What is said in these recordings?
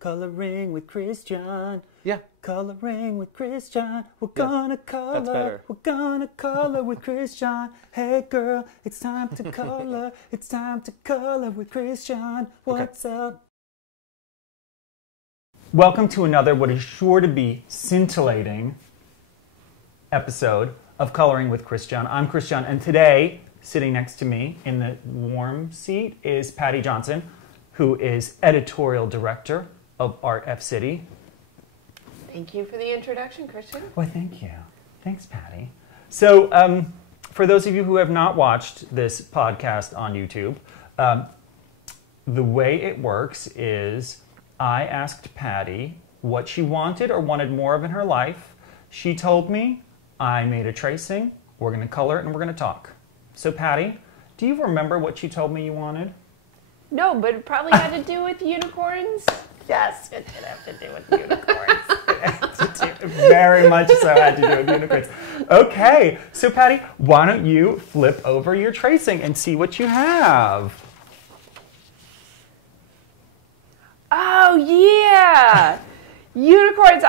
Coloring with Christian. Yeah. Coloring with Christian. We're gonna color. That's better. We're gonna color with Christian. Hey girl, it's time to color. It's time to color with Christian. What's up? Welcome to another what is sure to be scintillating episode of Coloring with Christian. I'm Christian, and today, sitting next to me in the warm seat is Paddy Johnson, who is editorial director of ArtFCity. Thank you for the introduction, Christian. Why, thank you. Thanks, Paddy. So, for those of you who have not watched this podcast on YouTube, the way it works is I asked Paddy what she wanted or wanted more of in her life. She told me, I made a tracing, we're going to color it, and we're going to talk. So, Paddy, do you remember what you told me you wanted? No, but it probably had to do with unicorns. Yes, it did have to do with unicorns. Very much so had to do with unicorns. Okay, so Paddy, why don't you flip over your tracing and see what you have? Oh, yeah! Unicorns.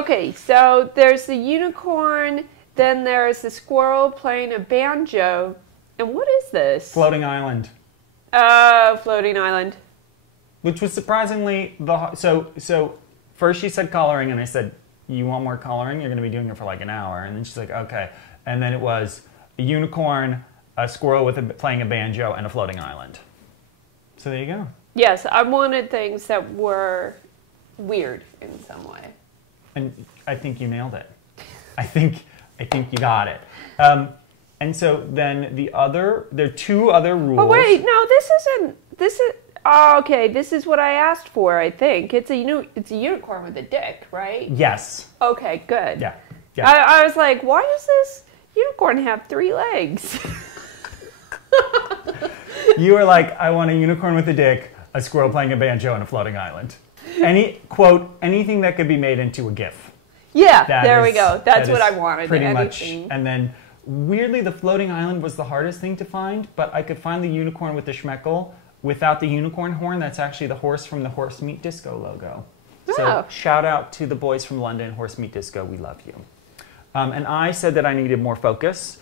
Okay, so there's the unicorn, then there's the squirrel playing a banjo. And what is this? Floating island. Oh, floating island. Which was surprisingly so first she said coloring, and I said, you want more coloring? You're going to be doing it for like an hour. And then she's like, okay. And then it was a unicorn, a squirrel playing a banjo, and a floating island. So there you go. Yes, I wanted things that were weird in some way. And I think you nailed it. I think you got it. And so then there are two other rules. Oh wait, no, this is okay, this is what I asked for, I think. It's a unicorn with a dick, right? Yes. Okay, good. Yeah. I was like, why does this unicorn have 3 legs? You were like, I want a unicorn with a dick, a squirrel playing a banjo, and a floating island. Anything that could be made into a GIF. Yeah, there we go. That's what I wanted. Pretty much. And then, weirdly, the floating island was the hardest thing to find, but I could find the unicorn with the schmeckle without the unicorn horn. That's actually the horse from the Horse Meat Disco logo. Oh. So shout out to the boys from London, Horse Meat Disco, we love you. And I said that I needed more focus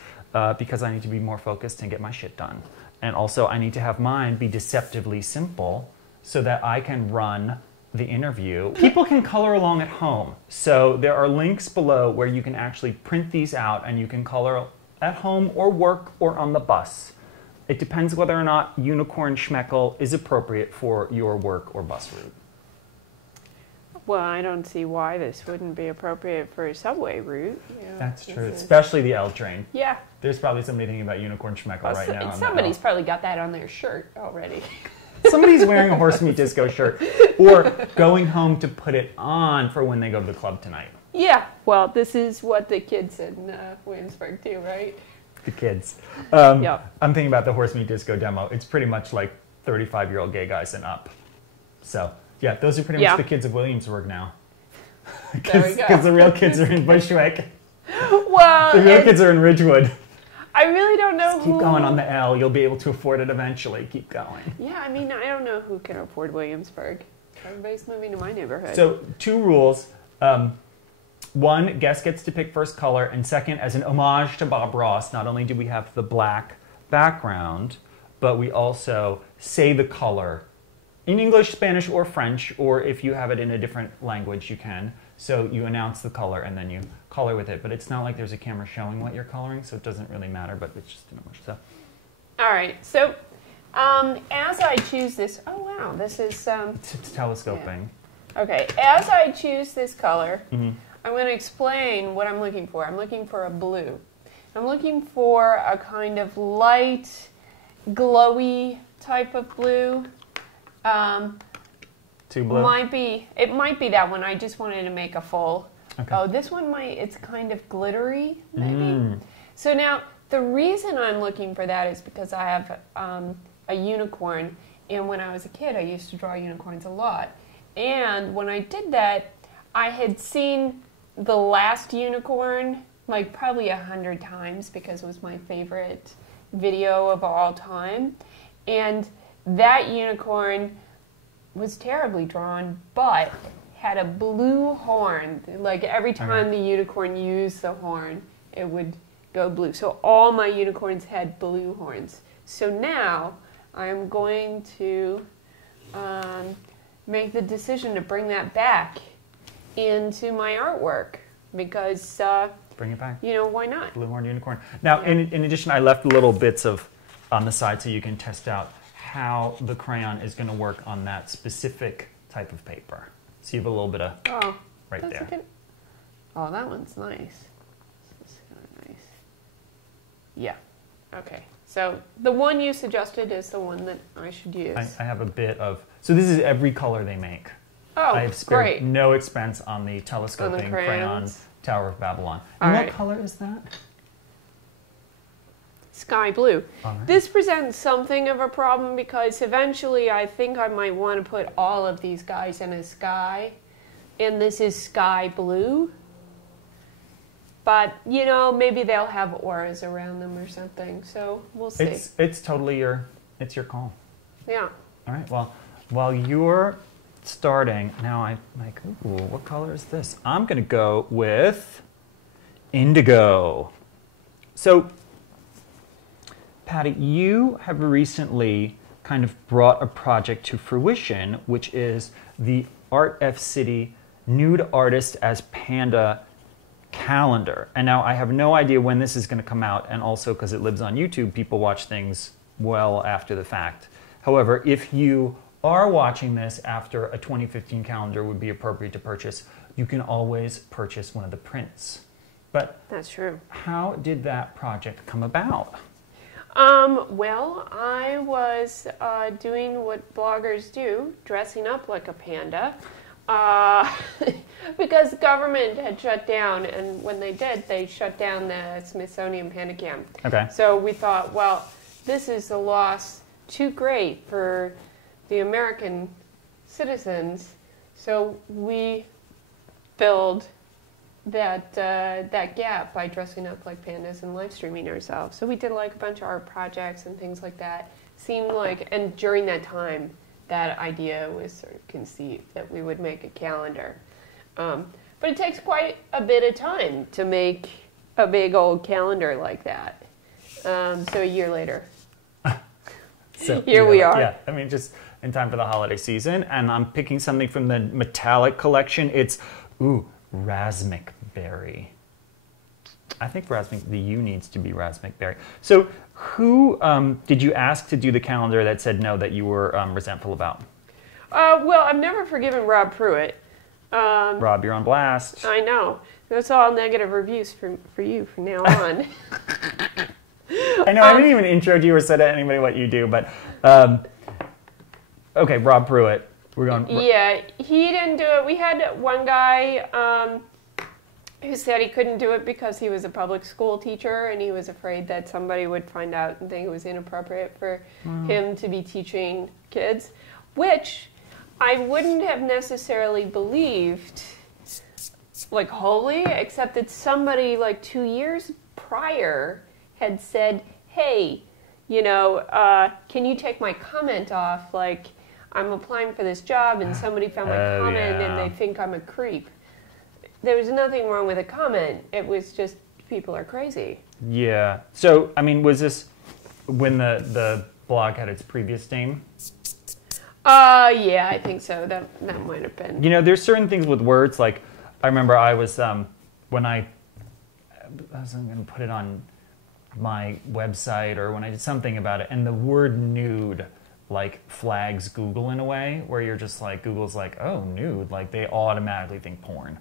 because I need to be more focused and get my shit done. And also I need to have mine be deceptively simple so that I can run the interview. People can color along at home. So there are links below where you can actually print these out and you can color at home or work or on the bus. It depends whether or not unicorn schmeckle is appropriate for your work or bus route. Well, I don't see why this wouldn't be appropriate for a subway route. That's true, especially the L train. Yeah. There's probably somebody thinking about unicorn schmeckle right now. Somebody's probably got that on their shirt already. Somebody's wearing a Horse Meat Disco shirt or going home to put it on for when they go to the club tonight. Yeah, well, this is what the kids in Williamsburg do, right? The kids. Yeah. I'm thinking about the Horse Meat Disco demo. It's pretty much like 35-year-old gay guys and up. So, yeah, those are pretty much the kids of Williamsburg now. Because the real kids are in Bushwick. Well, the real kids are in Ridgewood. I really don't know Just keep going on the L. You'll be able to afford it eventually. Keep going. Yeah, I mean, I don't know who can afford Williamsburg. Everybody's moving to my neighborhood. So, 2 rules. 1, guest gets to pick first color, and second, as an homage to Bob Ross, not only do we have the black background, but we also say the color in English, Spanish, or French, or if you have it in a different language, you can. So you announce the color and then you color with it, but it's not like there's a camera showing what you're coloring, so it doesn't really matter, but it's just an homage. So. All right, so as I choose this, oh wow, this is... It's telescoping. Yeah. Okay, as I choose this color, I'm going to explain what I'm looking for. I'm looking for a blue. I'm looking for a kind of light, glowy type of blue. Too blue? It might be that one. I just wanted to make a full. Okay. Oh, this one it's kind of glittery, maybe. So now, the reason I'm looking for that is because I have a unicorn, and when I was a kid, I used to draw unicorns a lot. And when I did that, I had seen the last unicorn like probably 100 times because it was my favorite video of all time. And that unicorn was terribly drawn, but had a blue horn. Like every time the unicorn used the horn, it would go blue. So all my unicorns had blue horns. So now I'm going to make the decision to bring that back into my artwork because bring it back. You know, why not? Blue horn unicorn. Now, in addition, I left little bits of on the side so you can test out how the crayon is going to work on that specific type of paper. So you have a little bit of right there. Oh, that one's nice. This is kind of nice. Yeah. Okay. So the one you suggested is the one that I should use. I have a bit of. So this is every color they make. Oh, I have spared great. no expense on the telescoping crayon Tower of Babylon. And what color is that? Sky blue. Right. This presents something of a problem because eventually I think I might want to put all of these guys in a sky, and this is sky blue. But, you know, maybe they'll have auras around them or something, so we'll see. It's totally your call. Yeah. All right, well, while you're starting, now I'm like, ooh, what color is this? I'm going to go with indigo. So, Paddy, you have recently kind of brought a project to fruition, which is the ArtFCity Nude Artist as Panda calendar. And now I have no idea when this is going to come out, and also because it lives on YouTube, people watch things well after the fact. However, if you are watching this after a 2015 calendar would be appropriate to purchase, you can always purchase one of the prints. But that's true. How did that project come about? Well, I was doing what bloggers do, dressing up like a panda, because the government had shut down, and when they did, they shut down the Smithsonian Panda Camp. Okay. So we thought, well, this is a loss too great for the American citizens, so we filled that gap by dressing up like pandas and live streaming ourselves. So we did like a bunch of art projects and things like that. Seemed like, and during that time, that idea was sort of conceived that we would make a calendar. But it takes quite a bit of time to make a big old calendar like that. So a year later, so here we are. Yeah, I mean, just in time for the holiday season, and I'm picking something from the metallic collection. It's Rasmic Berry. I think the U needs to be Rasmic Berry. So who did you ask to do the calendar that said no that you were resentful about? Well, I've never forgiven Rob Pruitt. Rob, you're on blast. I know. That's all negative reviews for you from now on. I know, I didn't even intro you or said to anybody what you do, but okay, Rob Pruitt. We're going. Yeah, he didn't do it. We had one guy who said he couldn't do it because he was a public school teacher and he was afraid that somebody would find out and think it was inappropriate for him to be teaching kids, which I wouldn't have necessarily believed like wholly, except that somebody like 2 years prior had said, hey, you know, can you take my comment off? Like, I'm applying for this job and somebody found my comment and they think I'm a creep. There was nothing wrong with a comment. It was just people are crazy. Yeah. So, I mean, was this when the blog had its previous name? Yeah, I think so. That might have been. You know, there's certain things with words. Like, I remember I was, when I was going to put it on my website or when I did something about it, and the word nude like flags Google in a way where you're just like, Google's like, oh, nude, like they automatically think porn.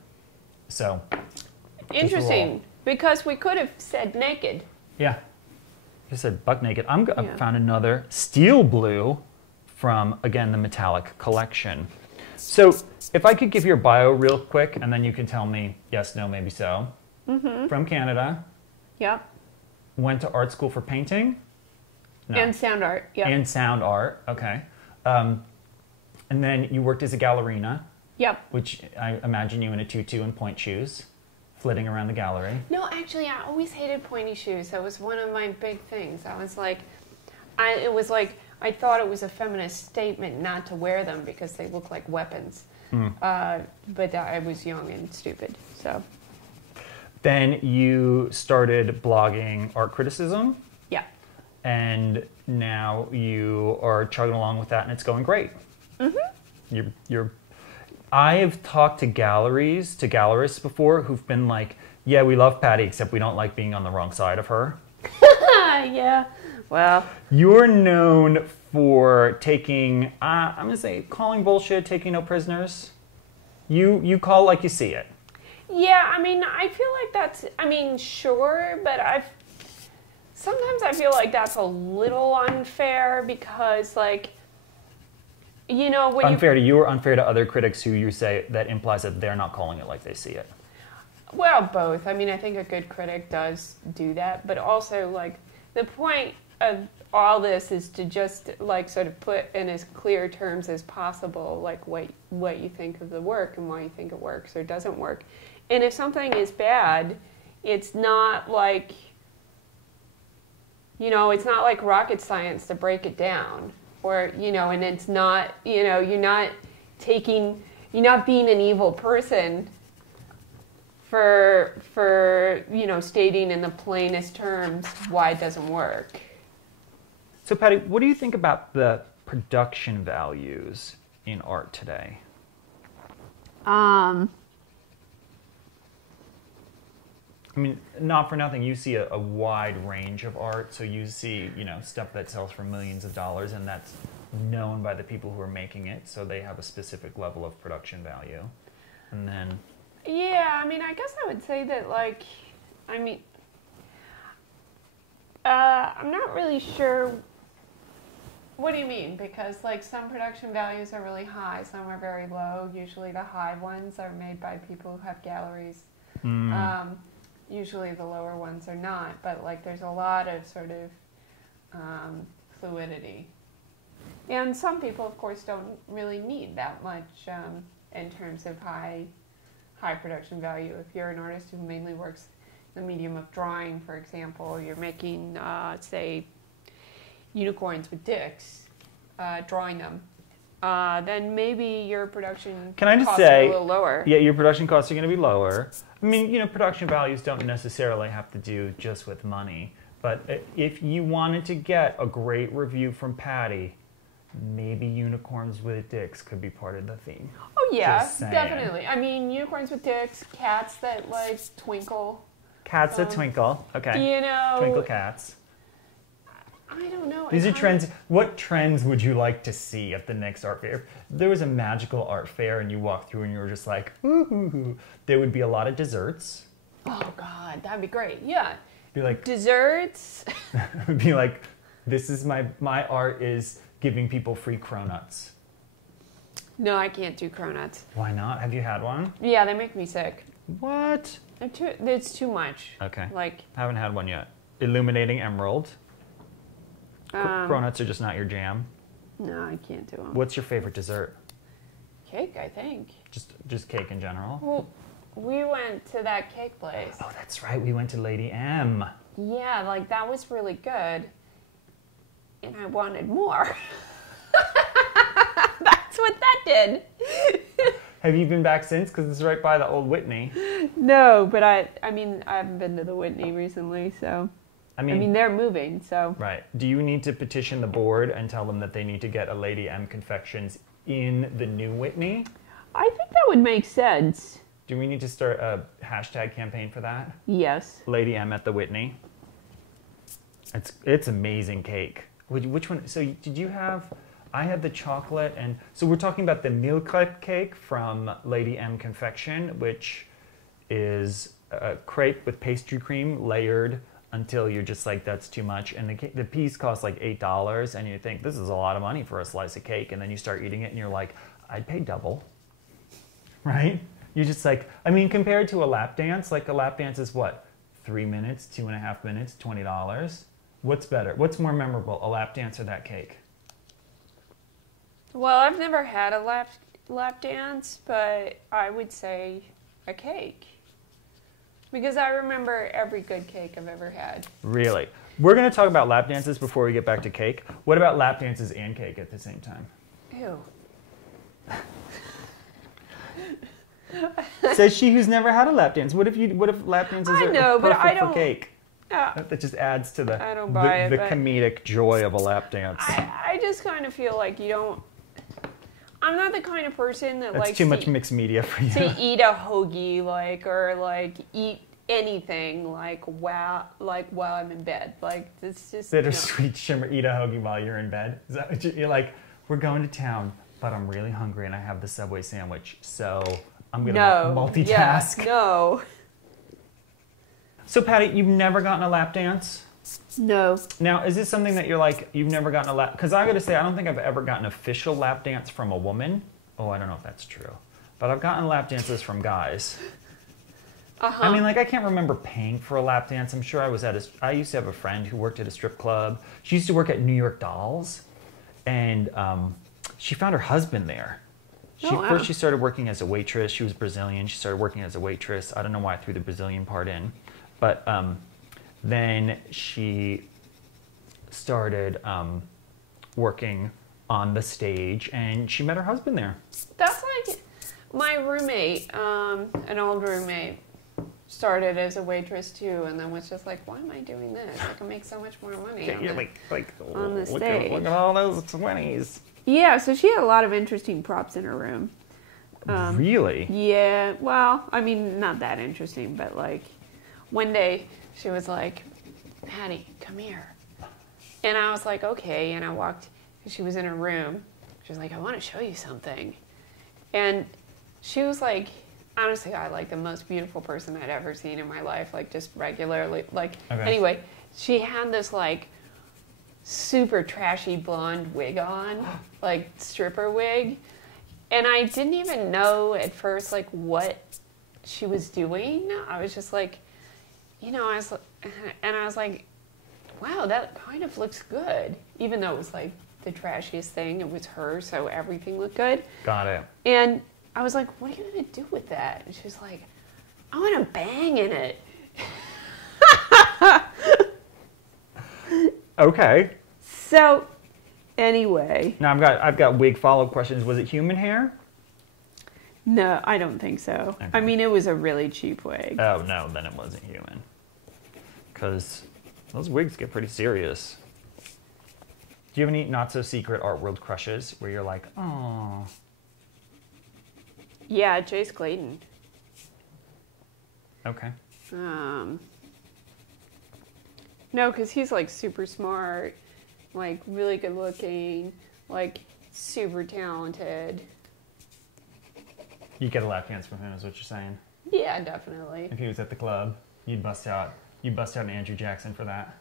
So interesting, because we could have said naked. Yeah, you said buck naked. I found another steel blue from, again, the metallic collection. So if I could give your bio real quick and then you can tell me yes, no, maybe so. From Canada. Yeah. Went to art school for painting. No. And sound art, yeah. And sound art, okay. And then you worked as a gallerina. Yep. Which I imagine you in a tutu and point shoes, flitting around the gallery. No, actually, I always hated pointy shoes. That was one of my big things. I was like, I thought it was a feminist statement not to wear them because they look like weapons. But I was young and stupid, so. Then you started blogging art criticism. Yeah. And now you are chugging along with that, and it's going great. I have talked to gallerists before who've been like, yeah, we love Paddy, except we don't like being on the wrong side of her. Yeah, well. You're known for taking, I'm going to say, calling bullshit, taking no prisoners. You call like you see it. Yeah, I mean, I feel like that's, I mean, sure, but sometimes I feel like that's a little unfair because, like, you know, when unfair to you or unfair to other critics who you say that implies that they're not calling it like they see it? Well, both. I mean, I think a good critic does do that, but also, like, the point of all this is to just, like, sort of put in as clear terms as possible, like, what you think of the work and why you think it works or doesn't work. And if something is bad, it's not like, you know, it's not like rocket science to break it down. Or, you know, and it's not, you know, you're not being an evil person for you know, stating in the plainest terms why it doesn't work. So, Paddy, what do you think about the production values in art today? I mean, not for nothing, you see a wide range of art. So you see, you know, stuff that sells for millions of dollars, and that's known by the people who are making it. So they have a specific level of production value. And then... Yeah, I mean, I guess I would say that, like, I mean, I'm not really sure. What do you mean? Because, like, some production values are really high, some are very low. Usually the high ones are made by people who have galleries. Usually the lower ones are not, but, like, there's a lot of sort of fluidity. And some people, of course, don't really need that much in terms of high production value. If you're an artist who mainly works in the medium of drawing, for example, you're making, say, unicorns with dicks, drawing them, then maybe your production costs are a little lower. Yeah, your production costs are going to be lower. I mean, you know, production values don't necessarily have to do just with money. But if you wanted to get a great review from Paddy, maybe unicorns with dicks could be part of the theme. Oh, yeah, definitely. I mean, unicorns with dicks, cats that, like, twinkle. Cats that twinkle. Okay. You know. Twinkle cats. I don't know. These are trends. What trends would you like to see at the next art fair? If there was a magical art fair and you walked through and you were just like, ooh, there would be a lot of desserts. Oh, God, that'd be great. Yeah. Be like desserts. It would be like, this is my art is giving people free Cronuts. No, I can't do Cronuts. Why not? Have you had one? Yeah, they make me sick. What? It's too much. Okay. Like, haven't had one yet. Illuminating Emerald. Cronuts are just not your jam. No, I can't do them. What's your favorite dessert? Cake, I think. Just cake in general? Well, we went to that cake place. Oh, that's right. We went to Lady M. Yeah, like, that was really good. And I wanted more. That's what that did. Have you been back since? Because it's right by the old Whitney. No, but I mean, I haven't been to the Whitney recently, so... I mean, they're moving, so... Right. Do you need to petition the board and tell them that they need to get a Lady M Confections in the new Whitney? I think that would make sense. Do we need to start a hashtag campaign for that? Yes. Lady M at the Whitney. It's amazing cake. Which one? So did you have... I had the chocolate and... So we're talking about the meal crepe cake from Lady M Confection, which is a crepe with pastry cream layered until you're just like, that's too much. And the piece costs like $8, and you think, this is a lot of money for a slice of cake. And then you start eating it, and you're like, I'd pay double. Right? You're just like, I mean, compared to a lap dance, like a lap dance is what? 3 minutes, 2.5 minutes, $20. What's better? What's more memorable, a lap dance or that cake? Well, I've never had a lap dance, but I would say a cake. Because I remember every good cake I've ever had. Really? We're going to talk about lap dances before we get back to cake. What about lap dances and cake at the same time? Ew. Says she who's never had a lap dance. What if lap dances are perfect for cake? That just adds to the comedic joy of a lap dance. I just kind of feel like you don't. I'm not the kind of person that likes too much mixed media for you. To eat a hoagie, or eat anything while I'm in bed. It's just bittersweet shimmer. Eat a hoagie while you're in bed. Is that what you're like? We're going to town, but I'm really hungry and I have the Subway sandwich, so I'm gonna multitask. Yeah, no. So Patty, you've never gotten a lap dance? No. Now, is this something that you're like, you've never gotten a lap... Because I got to say, I don't think I've ever gotten an official lap dance from a woman. Oh, I don't know if that's true. But I've gotten lap dances from guys. Uh-huh. I mean, I can't remember paying for a lap dance. I'm sure I was I used to have a friend who worked at a strip club. She used to work at New York Dolls. And she found her husband there. First, she started working as a waitress. She was Brazilian. She started working as a waitress. I don't know why I threw the Brazilian part in. But then she started working on the stage, and she met her husband there. That's like my roommate, an old roommate, started as a waitress too, and then was just like, "Why am I doing this? I can make so much more money on the stage." Look at all those 20s. Yeah, so she had a lot of interesting props in her room. Really? Yeah. Well, I mean, not that interesting, but one day she was like, "Patty, come here." And I was like, "Okay." And I walked, and she was in her room. She was like, "I want to show you something." And she was like, honestly, the most beautiful person I'd ever seen in my life, just regularly. Anyway, she had this super trashy blonde wig on, stripper wig. And I didn't even know at first, what she was doing. I was just I was like, wow, that kind of looks good. Even though it was the trashiest thing, it was her, so everything looked good. Got it. And I was like, what are you going to do with that? And she was like, I want to bang in it. Okay. So, anyway. Now I've got wig follow-up questions. Was it human hair? No, I don't think so. Okay. I mean, it was a really cheap wig. Oh, no, then it wasn't human. Because those wigs get pretty serious. Do you have any not-so-secret art world crushes where you're like, oh? Yeah, Jace Clayton. Okay. No, because he's super smart, really good looking, super talented. You get a lap dance from him, is what you're saying? Yeah, definitely. If he was at the club, you'd bust out an Andrew Jackson for that.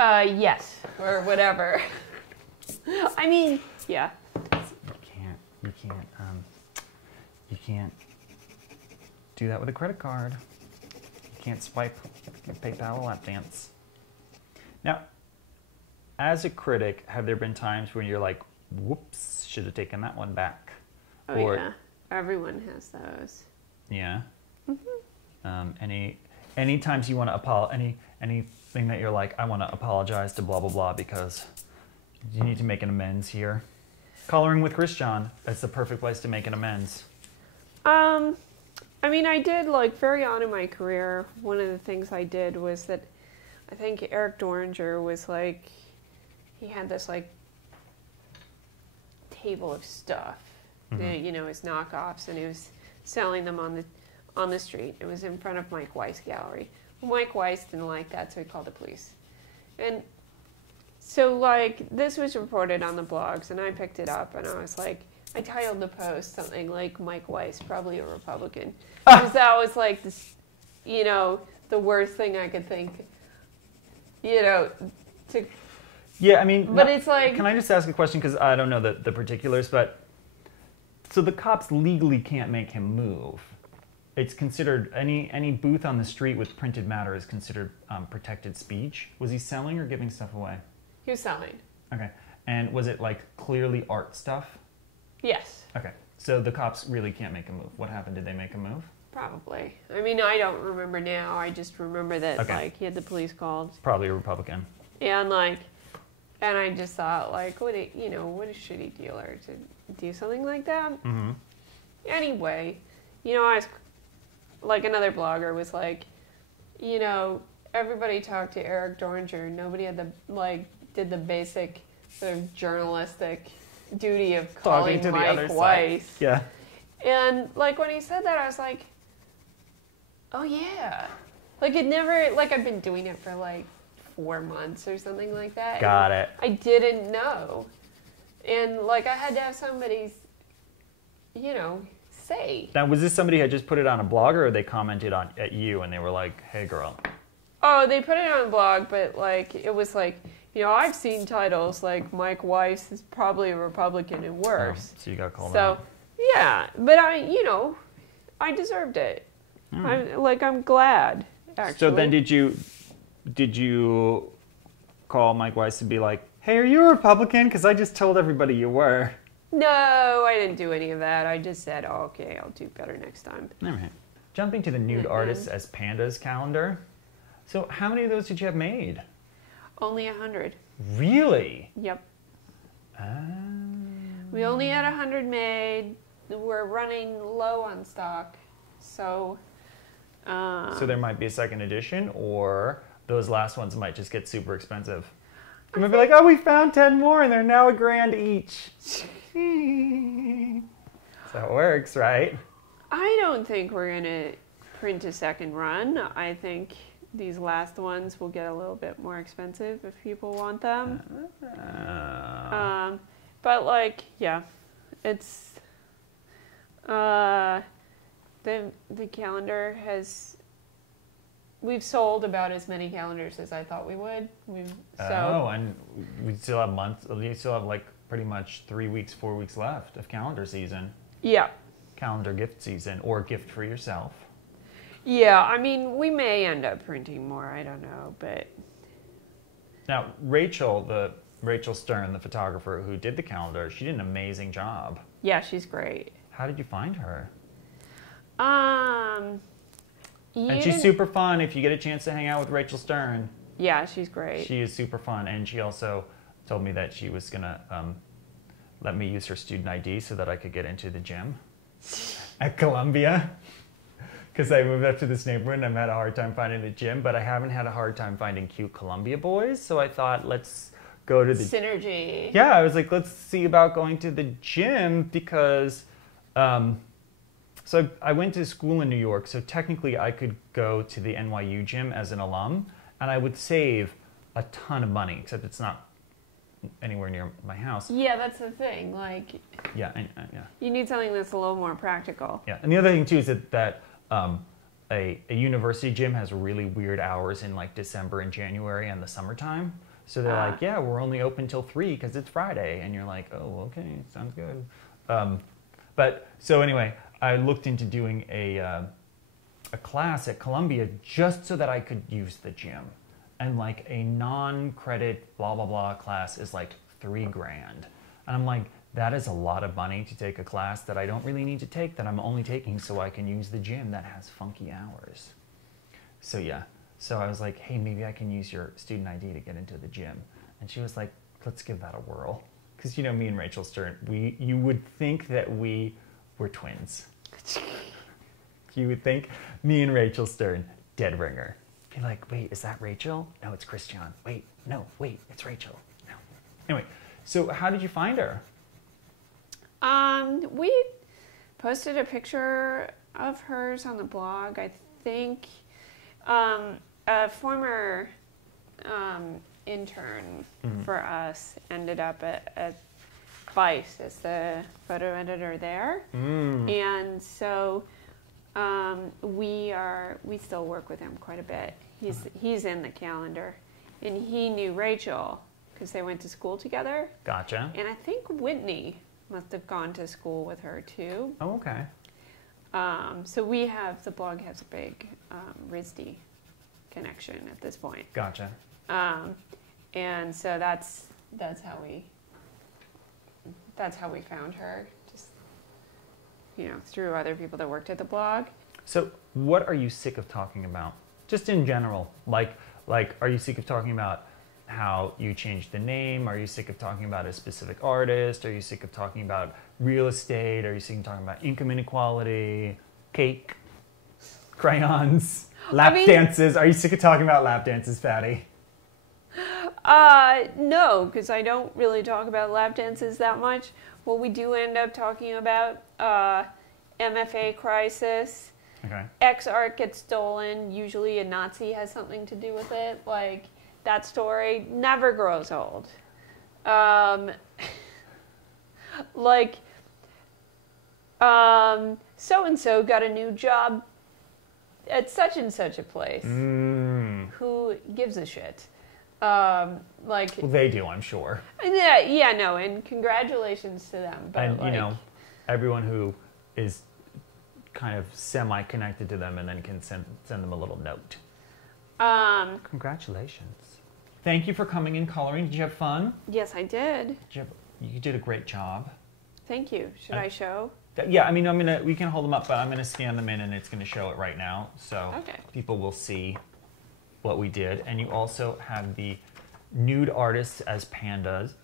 Yes, or whatever. I mean, yeah. You can't do that with a credit card. You can't swipe PayPal a lap dance. Now, as a critic, have there been times when you're like, whoops, should have taken that one back? Oh, yeah. Everyone has those. Yeah? Mm-hmm. Any times you want to anything that you're like, I want to apologize to blah, blah, blah because you need to make an amends here? Coloring with Chris John, that's the perfect place to make an amends. I mean, I did, very on in my career, one of the things I did was that I think Eric Doeringer was, he had this, table of stuff, mm-hmm. His knockoffs, and he was selling them on the street. It was in front of Mike Weiss Gallery. Well, Mike Weiss didn't like that, so he called the police. And so, this was reported on the blogs, and I picked it up, and I was like, I titled the post something like Mike Weiss, probably a Republican. Because that was this, the worst thing I could think, to... Yeah, I mean... But it's Can I just ask a question? Because I don't know the particulars, but... So the cops legally can't make him move. It's considered... Any booth on the street with printed matter is considered protected speech. Was he selling or giving stuff away? He was selling. Okay. And was it, clearly art stuff? Yes. Okay. So the cops really can't make a move. What happened? Did they make a move? Probably. I mean, I don't remember now. I just remember that, like, he had the police called. Probably a Republican. And, like, and I just thought, like, what a shitty dealer to do something like that. Mm-hmm. Anyway, you know, I was, like, another blogger was like, you know, everybody talked to Eric Doeringer. Nobody had did the basic sort of journalistic duty of calling to Mike the other Weiss. side. Yeah. And, like, when he said that, I was like, oh, yeah. Like, it never, like, I've been doing it for, like, 4 months or something like that. Got it. I didn't know. And, like, I had to have somebody, you know, say. Now, was this somebody who had just put it on a blog, or they commented at you and they were like, hey, girl? Oh, they put it on a blog, but, like, it was like, you know, I've seen titles like Mike Weiss is probably a Republican and worse. Oh, so you got called out. So, yeah. But I deserved it. I'm glad, actually. So then did you call Mike Weiss to be like, hey, are you a Republican? Because I just told everybody you were. No, I didn't do any of that. I just said, oh, okay, I'll do better next time. All right. Jumping to the Nude Artists as Pandas calendar. So how many of those did you have made? Only 100. Really? Yep. We only had 100 made. We're running low on stock. So there might be a second edition, or those last ones might just get super expensive. You might be like, oh, we found 10 more, and they're now $1,000 each. That's how it works, right? I don't think we're going to print a second run. I think these last ones will get a little bit more expensive if people want them. But, like, yeah, it's... The calendar has... We've sold about as many calendars as I thought we would. And we still have months. We still have, like, pretty much 3 weeks, 4 weeks left of calendar season. Yeah. Calendar gift season, or gift for yourself. Yeah, I mean, we may end up printing more. I don't know, but... Now, Rachel Stern, the photographer who did the calendar, she did an amazing job. Yeah, she's great. How did you find her? And she's super fun if you get a chance to hang out with Rachel Stern. Yeah, she's great. She is super fun, and she also told me that she was going to let me use her student ID so that I could get into the gym at Columbia. Because I moved up to this neighborhood and I've had a hard time finding a gym, but I haven't had a hard time finding cute Columbia boys, so I thought, let's go to the... Synergy. Yeah, I was like, let's see about going to the gym, because... So I went to school in New York, so technically I could go to the NYU gym as an alum, and I would save a ton of money, except it's not anywhere near my house. Yeah, that's the thing. Like, yeah. You need something that's a little more practical. Yeah, and the other thing too is that a university gym has really weird hours in like December and January and the summertime. So they're like, yeah, we're only open till 3 because it's Friday, and you're like, oh, okay, sounds good. But so anyway, I looked into doing a class at Columbia just so that I could use the gym. And like a non-credit blah, blah, blah class is like $3,000. And I'm like, that is a lot of money to take a class that I don't really need to take, that I'm only taking so I can use the gym that has funky hours. So yeah, so I was like, hey, maybe I can use your student ID to get into the gym. And she was like, let's give that a whirl. Because you know, me and Rachel Stern, you would think that we were twins. You would think me and Rachel Stern, dead ringer. You're like, wait, is that Rachel? No, it's Christian. Wait, it's Rachel. No. Anyway, so how did you find her? We posted a picture of hers on the blog. I think a former intern for us ended up at Weiss as the photo editor there. And so we still work with him quite a bit. He's in the calendar, and he knew Rachel because they went to school together. Gotcha. And I think Whitney must have gone to school with her too. Oh, okay. So the blog has a big RISD connection at this point. Gotcha. And so that's how we found her, just through other people that worked at the blog. So what are you sick of talking about? Just in general. Like, are you sick of talking about how you changed the name? Are you sick of talking about a specific artist? Are you sick of talking about real estate? Are you sick of talking about income inequality, cake, crayons, lap dances? Are you sick of talking about lap dances, Patty? No, because I don't really talk about lap dances that much. Well, we do end up talking about MFA crisis. Okay. X art gets stolen. Usually a Nazi has something to do with it. Like, that story never grows old. So-and-so got a new job at such and such a place. Who gives a shit? Well, they do, I'm sure. Yeah, no, and congratulations to them. But and, you know, everyone who is kind of semi-connected to them and then can send them a little note. Congratulations. Thank you for coming and coloring. Did you have fun? Yes, I did. You did a great job. Thank you. Should I show? Yeah, I mean, we can hold them up, but I'm gonna scan them in and it's gonna show it right now. So people will see what we did. And you also have the Nude Artists as Pandas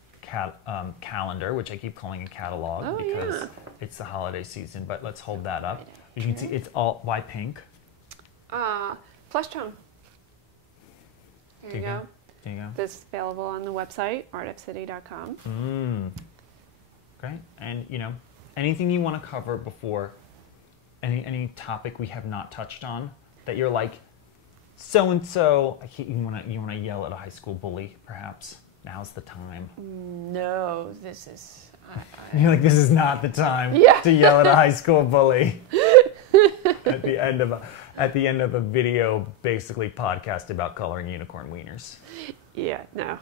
calendar, which I keep calling a catalog because it's the holiday season, but let's hold that up. As you can see, it's all, why pink? Flesh tone. There you go. There you go. This is available on the website, artfcity.com. Great. And, you know, anything you want to cover before, any topic we have not touched on that you're like, so-and-so, you want to yell at a high school bully, perhaps? Now's the time. No, this is... You're like, this is not the time to yell at a high school bully. at the end of a video, basically podcast about coloring unicorn wieners. Yeah, no.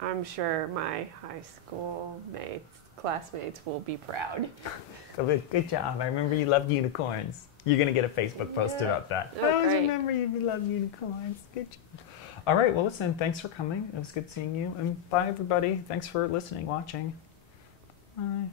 I'm sure my high school classmates will be proud. Good job. I remember you loved unicorns. You're going to get a Facebook post about that. Oh, I always great. remember you love unicorns. Good job. All right. Well, listen, thanks for coming. It was good seeing you. And bye, everybody. Thanks for listening, watching. Bye.